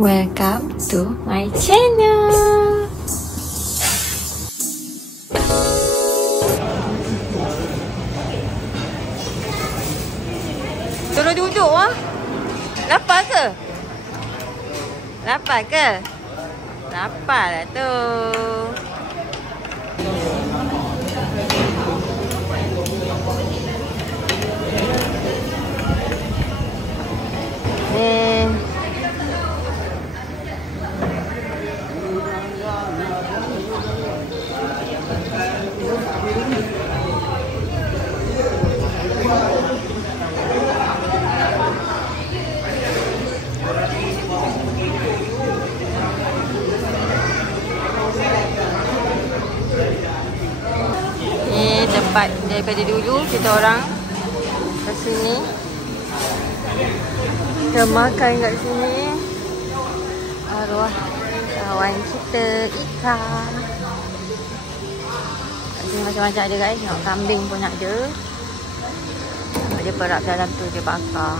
Welcome to my channel. Suruh duduk ah. Lapar ke? Lapar ke? Lapar lah tu. Tempat daripada dulu kita orang kat sini, kita makan kat sini. Arwah kawan kita ikan. Kat sini macam-macam ada guys. Tengok kambing pun ada. Dia perap dalam tu, dia bakar.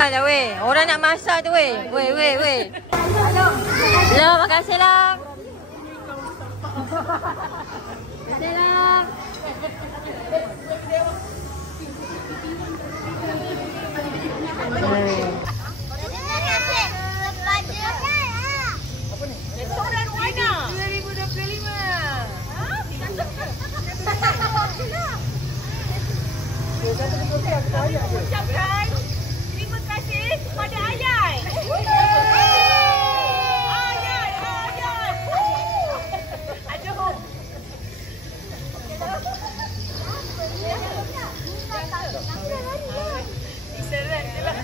Ada weh, orang nak masak tu weh. Weh. Hello, makasih lah. Makasih lah. Restoran Wana 2025. Ucapkan terima kasih kepada Ayai. Ayai. Aduh. Diseret je lah.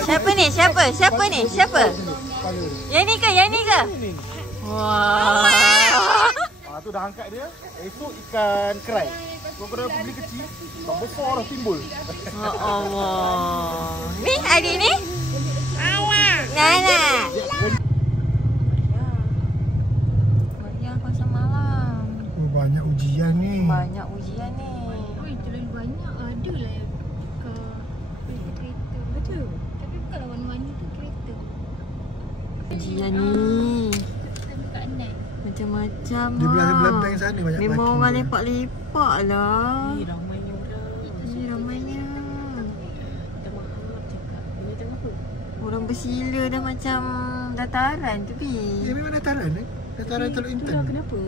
Siapa ni? Yang ni ke? Wah. Tu dah angkat dia. Esok ikan kerai. Kalau beli kecil, tak besar dah timbul. Allah. Ni adik ni? Nana. Banyak pasal malam. Banyak ujian ni. Oi, terlalu banyak. Ada lah yang ke kereta. Betul. Tapi bukanlah warna-warni tu kereta. Ujian ni. Macam-macam Di belah bank sana banyak. Memang orang lepak-lepak lah. Ramainya. Orang bersila dah macam dataran tu Pi. Ya memang dataran eh. Dataran Teluk Intan. Itulah kenapa.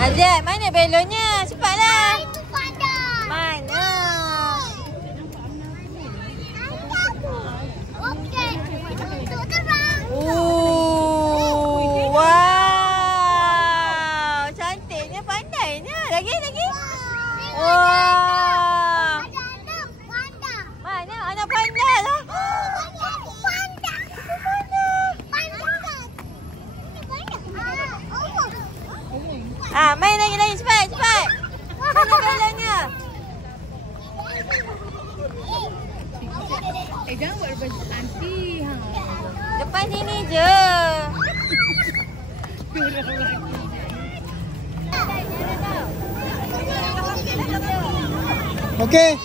Azad, mana belonnya? Cepatlah. Itu panda. Mana? Okey. Untuk terang. Wow. Cantiknya, pandainya. Lagi. Wah. Ada anak panda. Mana? Anak panda lah. Panda. Main lagi cepat. Mana belonnya? Jangan buat baju anti. Depan sini je. Okey.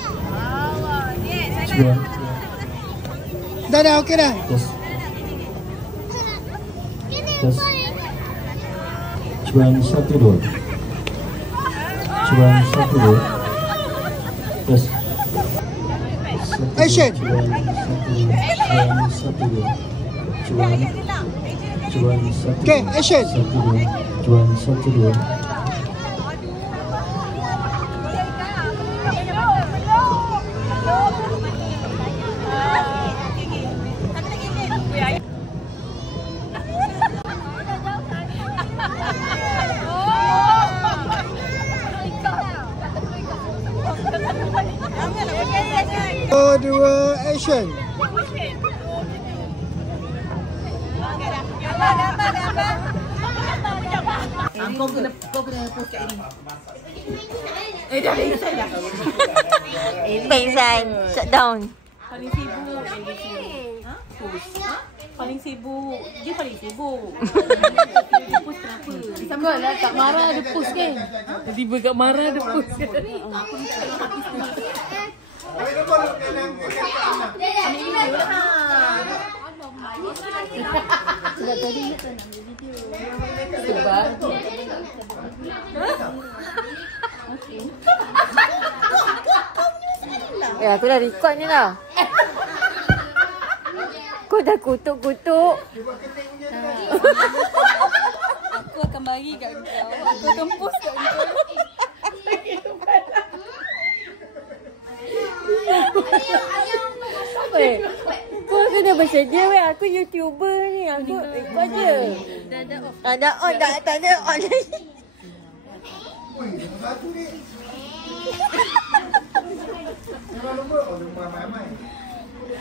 Dah okey dah. Tes. Cuan 1 2. Cuan satu dua. Yes. Action. Cuan satu dua. Cuan satu. Okay, action. Satu dua. Cuan satu dua. Dua, action. Kau kena post kat ini. Dah Pengsan. Shut down. paling sibuk paling sibuk. Dia paling sibuk. Dia post kenapa? Kau lah tak marah ada post kan? Tiba kat marah ada post kan? Sebab tadi dia tak nak ambil video. Sebab Aku dah record ni lah. Kau dah kutuk-kutuk. aku akan bagi kat kau. Aku akan post kat kau. Weh, kau kena bersedia weh. Aku YouTuber ni. Aku ikut je. Ada on. Tak ada on lagi.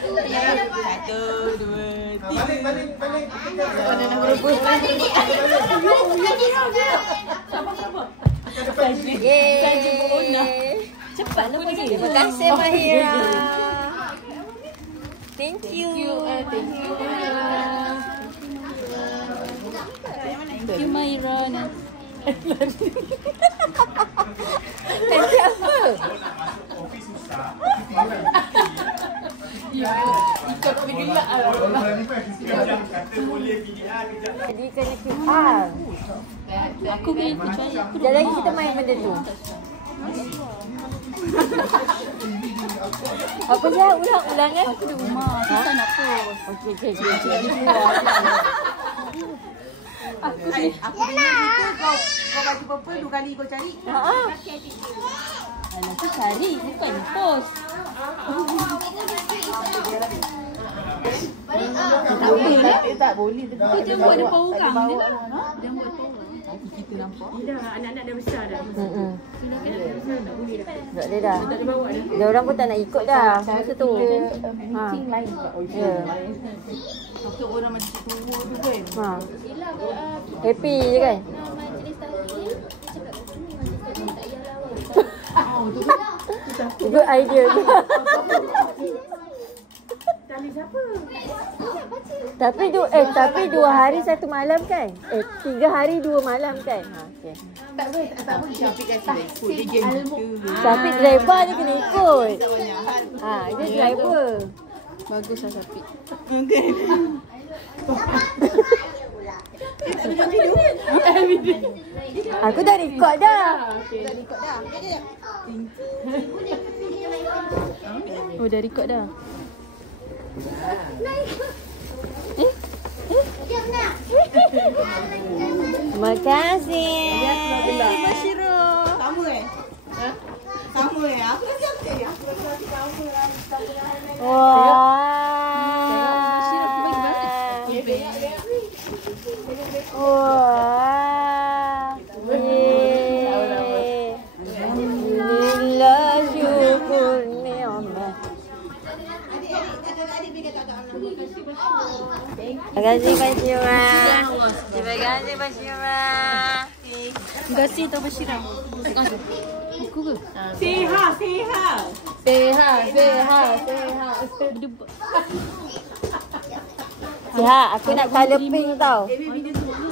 Satu, dua, tiga. Balik. Yeay. Cepatlah pergi. Terima kasih Mahira. Thank you. Thank you Mahira. Nanti apa? Ikut gelak lah. Jadi kena QR. Aku boleh percaya. Sekejap lagi kita main benda tu. Apa je? Ulang kan? Aku di rumah. Susah nak post. Okey. Aku dengar kau baju purple 2 kali kau cari. Alah tu cari bukan post. Tak boleh. Kau jangan buat depan orang ni. Jangan buat depan orang. Kita nampak. Dah anak-anak dah besar dah. Tak boleh dah. Tak boleh dah. Tak ada bawa dah. Dia orang pun tak nak ikut dah masa tu. Meeting lain. Ya. Untuk orang macam tua tu kan. Happy je kan? Majlis tahniah cakap kat sini majlis tahniah tak payah lawan. Good idea. Tali siapa? Tapi 2 hari 1 malam kan? 3 hari 2 malam kan? Okey. Tak boleh Syafiq kasi ikut dia game kita. Tapi driver dia kena ikut. Dia driver. Baguslah Syafiq. Aku dah record dah. Oh dah record dah. Terima kasih. Bashiro. Sama Sama Aku kasi apa ya? Aku kasi sama lah. Wah. Bashiro aku bagi balik. Wah. Alhamdulillah syukur ni'mat. Terima kasih Bashira. Terima kasih Bashira. Terima kasih Tok Bashira. Aku ke? Sihat, aku nak colour pink tau.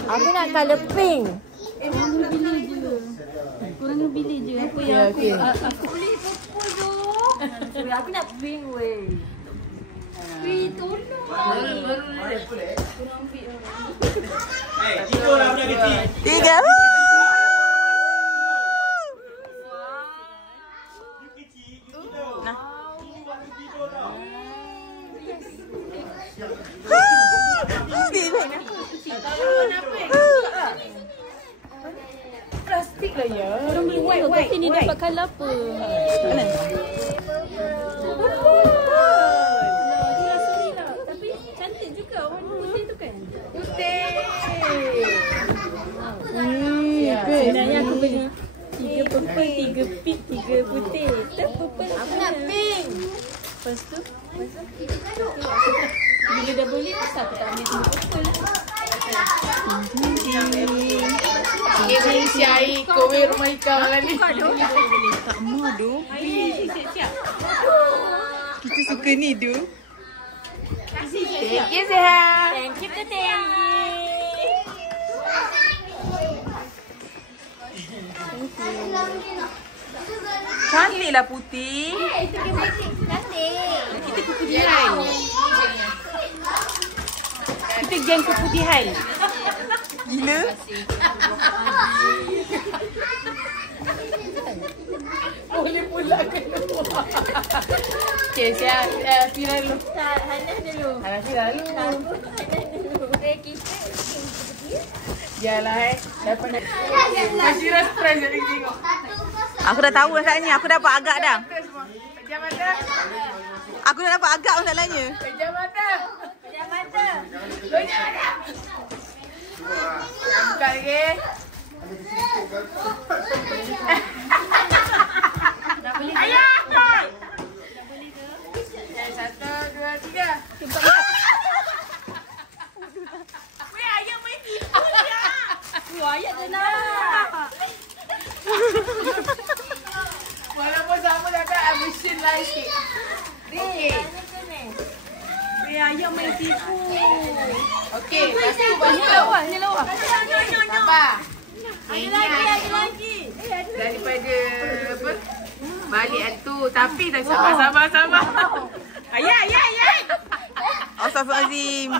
Aku nak colour pink. Korang nak pilih je apa yang aku Boleh purple tu. Aku nak pink weh. Tolong. Tiga. Plastik lah ya. Tapi ni dapat colour apa? Tapi cantik juga warna putih tu kan? Putih. Sebenarnya aku beli 3 purple, 3 pink, 3 putih. Tak purple. Aku nak pink. Lepas tu? Bila dah boleh, kenapa aku tak ambil 3 purple? Ini si Aik kowe rumah ikan lah ni. Tak mau tu. Siap. Kita suka ni tu. Thank you Zah. Thank you today. Cantiklah putih. Cantik. Kita keputihan. Kita geng keputihan. Gila. Boleh pula kena buat. Okay, siap. Fira dulu. Hana dulu. Fira dulu. Kita Yalah dapat nak. Fira stress jadi tengok. Aku dah tahu masalahnya. Aku dapat agak dah. Pejam mata. Aku dah dapat agak masalahnya. Pejam mata. pejam mata. Pejam mata. Buka lagi. Dah boleh. Ayah. Dah boleh ke? 1, 2, 3. Weh, ayah main tipu je. Ayat kena. Walaupun sama cakap mesin lain sikit. Okey. Weh, ayah main tipu. Okey, lepas tu bawah. Ni lawa. Sabar. Ada lagi. Daripada apa? Balik tu. Tapi tak sabar. Ayah. Astaghfirullahalazim.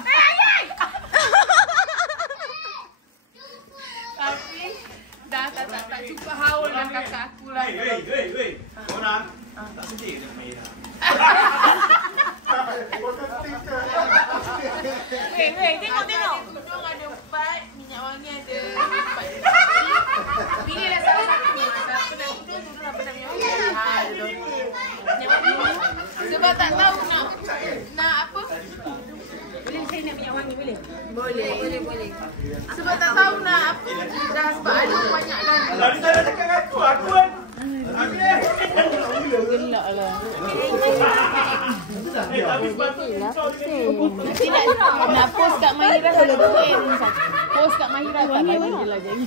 Tapi dah tak cukup haul dah kakak aku lah. Wei. Orang tak sedih nak main dah. Weh, tengok. Tudung ada 4, minyak wangi ada 4. Pilihlah salah satu. Siapa nak tudung apa nak minyak wangi. Minyak wangi. Sebab tak tahu nak apa. Boleh saya nak minyak wangi boleh? Boleh. Sebab tak tahu nak apa. Dah sebab ada banyak dah. Tadi tak nak cakap aku kan. Gelak lah. Tapi sepatutnya Nanti nak post kat Mahira kalau DM. Post kat Mahira tak bagi je lah jadi.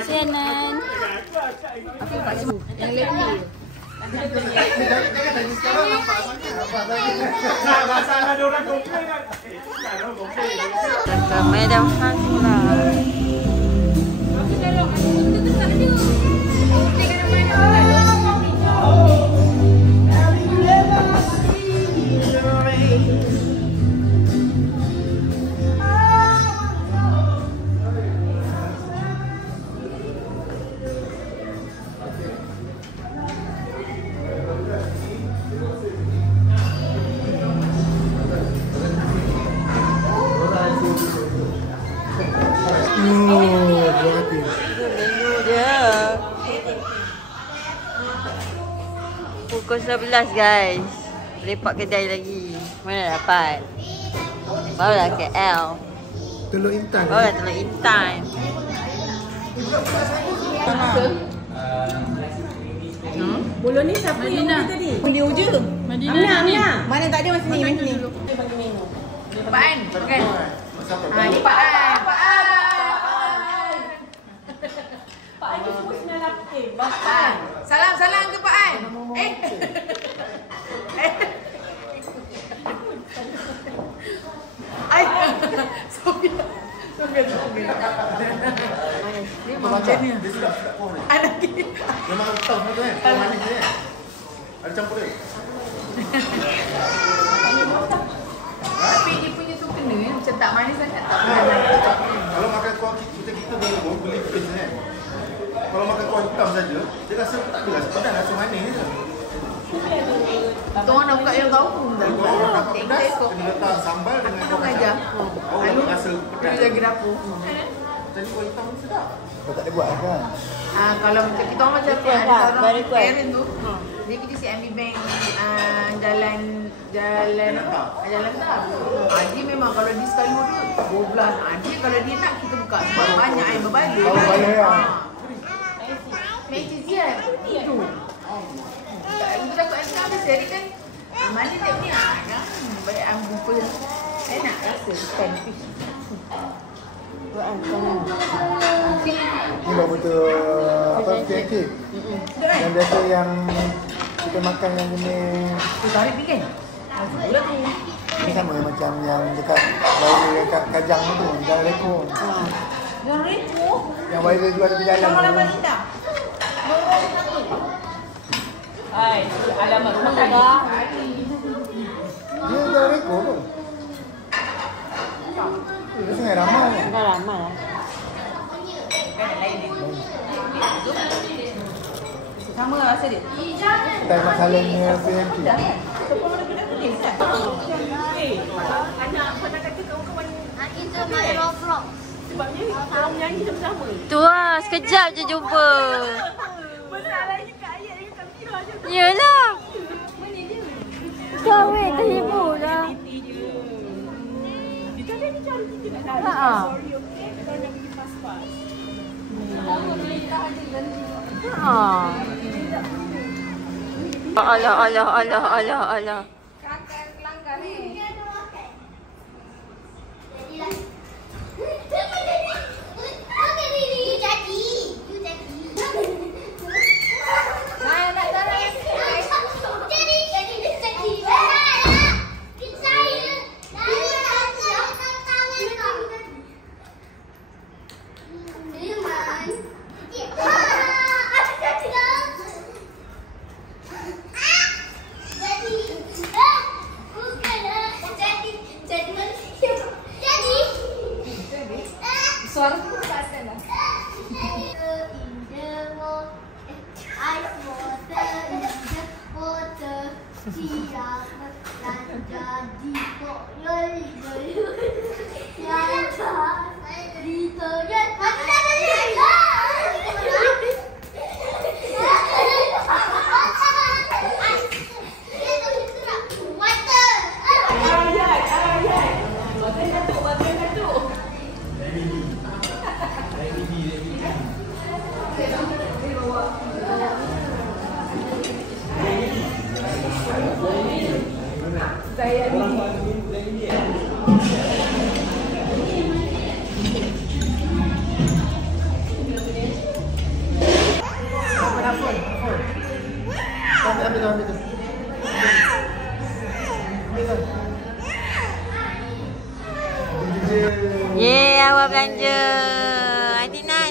Sianan. Yang lebih. masalah dia orang komplain kan. Tak ada komplain. Ramai dah hang lah. Pukul 11 guys. Lepak kedai lagi. Mana dapat? Barulah KL. Telur Intan. Barulah Teluk Intan. Bulu ni siapa yang beli tadi? Beliau je. Amina. Mana tak ada masa ni. Pak An, kan? Ni Pak An. Pak An tu semua 9 Pak An. Salam ke Pak An? Sorry. Ni macam ni. Dia sudah kuah ni. Anak ni. Dia makan tahu semua tu kan. Kuah manis je kan. Ada campur dia. Tapi dia punya tu kena macam tak manis sangat. Kalau makan kuah kita beli paste kan. Kalau makan kuah hitam saja, dia rasa tak ada rasa pedas, rasa manis je. Kita orang nak buka yang tahu pun dah. Takut pedas, kena letak sambal dengan Kau ajar. Lalu rasa pedas. Dia lagi dapur. Macam ni kuah hitam pun sedap. Kau tak ada buat kan? Kalau macam kita orang macam Kuat tak? Very kuat. parent tu. Dia pergi CMB Bank jalan tak. Dia memang kalau dia sekali order 12. Dia kalau dia nak kita buka sebab banyak yang berbalik. Kau bayar ya. Magic dia. Itu. Kita cakap extra mesti dia kan mana dia ni kan. Baik jumpa. Saya nak rasa ikan fish. Ni baru betul apa pancake. Yang biasa yang kita makan yang jenis Tu tarik pinggan. Pula tu. ni sama macam yang dekat viral dekat Kajang tu, Jalan Lekong. Yang ribu. Yang viral jual di jalan. Sama tu. nama Linda. Hai, alamat rumah kakak. Dia Jalan Lekong tu. Dia sangat ramai. Dah lama lah. Sama rasa dia. Tak masalahnya PMP. Itu main Roblox. Tu lah, sekejap je jumpa. Yelah. Kau weh, terhibur lah. Haa. Alah. Ambil tu. Yeay, awak belanja. Tina.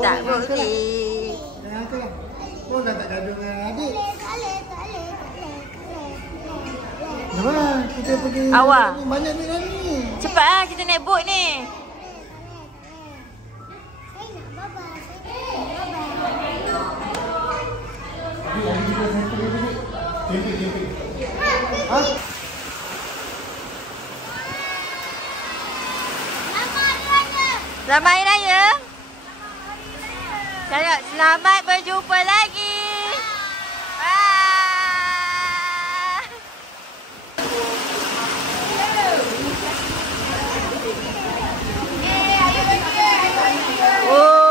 Tak boleh. Jangan tu lah. Kau dah tak gaduh dengan adik. Nampak kita pergi. Awak. Banyak duit dah ni. Cepat lah, kita naik boat ni. Ha? Selamat Hari Raya. Cakap selamat berjumpa lagi. Bye. Oh.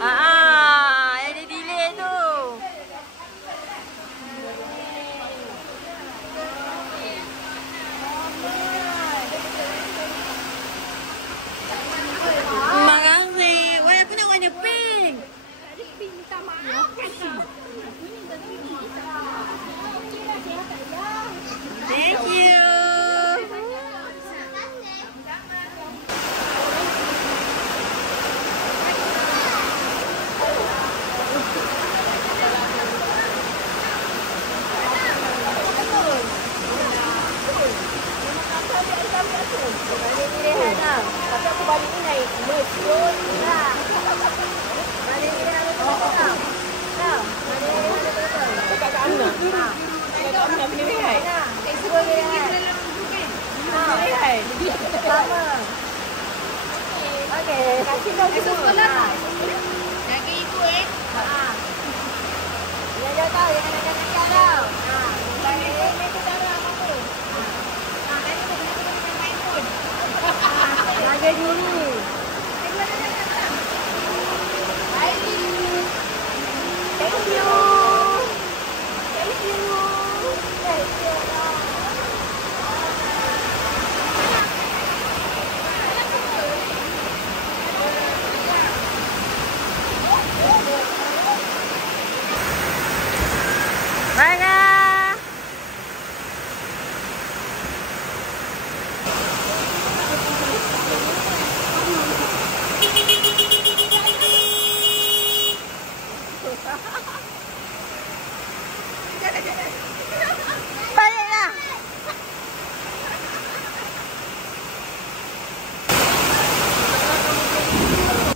Yang dia delay tu. Makasih. Wah, aku nak warna pink. Thank you. Okey, kasih tahu semua. Jaga ibu Jangan jauh tahu, jangan dekat-dekat tau. Main tu darah apa-apa. Jaga diri. Thank you. Thank you. Thank you. Mana? Baliklah.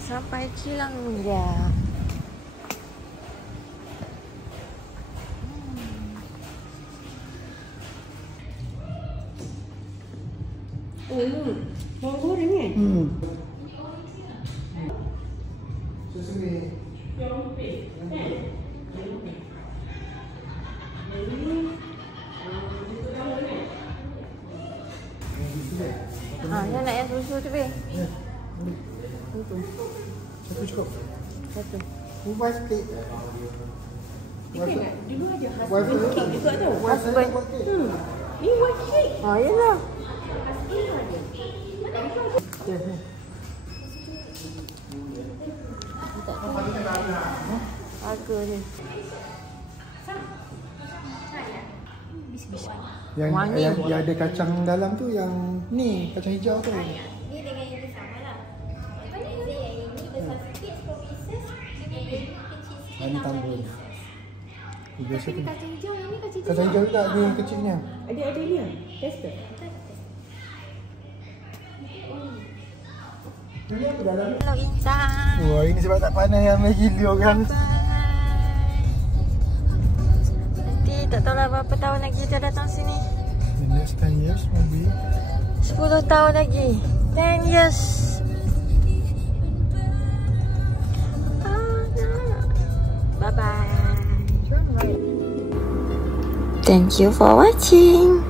Sampai kilang dia. Bawang goreng kan? Saya nak yang susu tu, Beh. Satu cukup. Satu. Wife cake. Dulu ada Wife cake juga tau. Husband. Ni white cake. Yelah. Harga ni. Yang ada kacang dalam tu yang ni, kacang hijau tu. Dia dengan yang sama lah. Lepas ni yang ini besar sikit 10 pieces. Yang ini kecil sikit Ini 8 tambah. pieces. Biasa tu. Kacang hijau yang ni kacang hijau. Kacang hijau juga ni kecilnya. Ada dia. Tester. Hello Intan. Wah, ini sebab tak panas yang ambil gila orang. Nanti tak tahulah berapa tahun lagi kita datang sini. The next 10 years maybe. 10 tahun lagi. 10 years. Bye bye. Thank you for watching.